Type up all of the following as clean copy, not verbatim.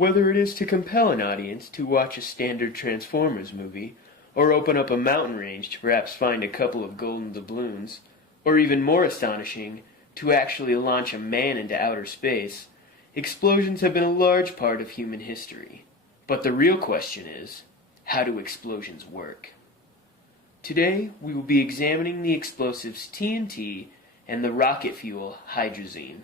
Whether it is to compel an audience to watch a standard Transformers movie, or open up a mountain range to perhaps find a couple of golden doubloons, or even more astonishing, to actually launch a man into outer space, explosions have been a large part of human history. But the real question is, how do explosions work? Today, we will be examining the explosives TNT and the rocket fuel hydrazine.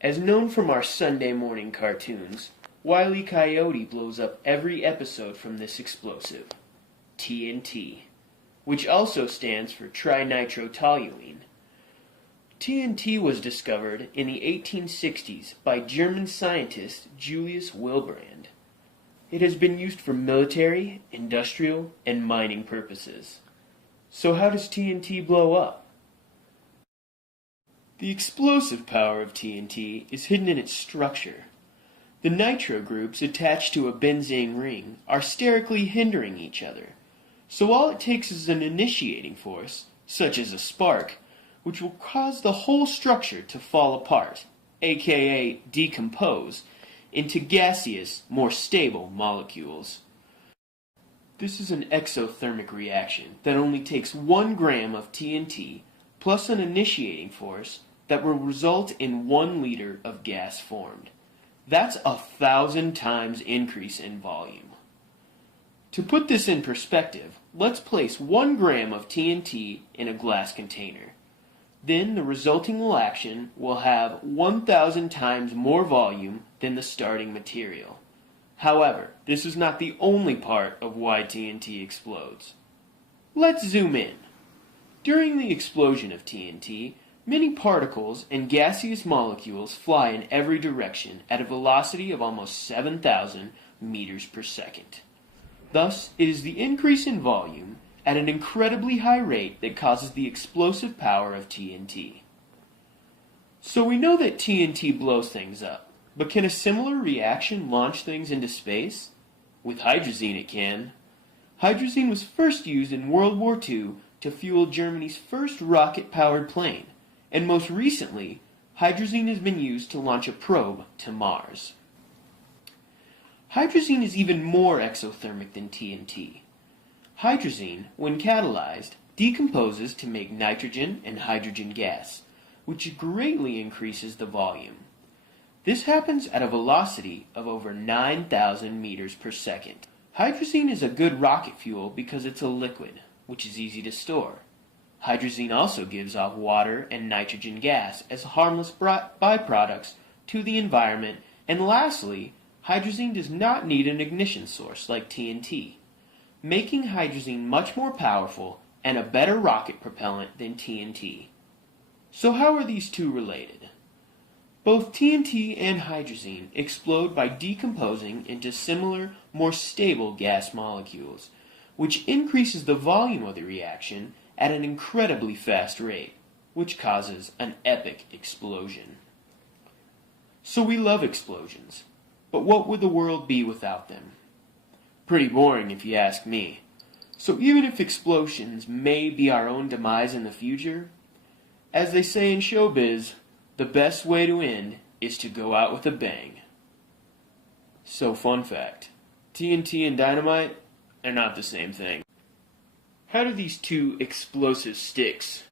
As known from our Sunday morning cartoons, Wile E. Coyote blows up every episode from this explosive, TNT, which also stands for trinitrotoluene. TNT was discovered in the 1860s by German scientist Julius Wilbrand. It has been used for military, industrial, and mining purposes. So how does TNT blow up? The explosive power of TNT is hidden in its structure. The nitro groups attached to a benzene ring are sterically hindering each other, so all it takes is an initiating force, such as a spark, which will cause the whole structure to fall apart, aka decompose, into gaseous, more stable molecules. This is an exothermic reaction that only takes 1 gram of TNT plus an initiating force that will result in 1 liter of gas formed. That's 1,000 times increase in volume. To put this in perspective, let's place 1 gram of TNT in a glass container. Then the resulting reaction will have 1,000 times more volume than the starting material. However, this is not the only part of why TNT explodes. Let's zoom in. During the explosion of TNT, many particles and gaseous molecules fly in every direction at a velocity of almost 7,000 meters per second. Thus, it is the increase in volume at an incredibly high rate that causes the explosive power of TNT. So we know that TNT blows things up, but can a similar reaction launch things into space? With hydrazine it can. Hydrazine was first used in World War II to fuel Germany's first rocket-powered plane, and most recently, hydrazine has been used to launch a probe to Mars. Hydrazine is even more exothermic than TNT. Hydrazine, when catalyzed, decomposes to make nitrogen and hydrogen gas, which greatly increases the volume. This happens at a velocity of over 9,000 meters per second. Hydrazine is a good rocket fuel because it's a liquid, which is easy to store. Hydrazine also gives off water and nitrogen gas as harmless byproducts to the environment, and lastly, hydrazine does not need an ignition source like TNT, making hydrazine much more powerful and a better rocket propellant than TNT. So how are these two related? Both TNT and hydrazine explode by decomposing into similar, more stable gas molecules, which increases the volume of the reaction at an incredibly fast rate, which causes an epic explosion. So we love explosions, but what would the world be without them? Pretty boring if you ask me. So even if explosions may be our own demise in the future, as they say in showbiz, the best way to end is to go out with a bang. So fun fact, TNT and dynamite are not the same thing. How do these two explosive sticks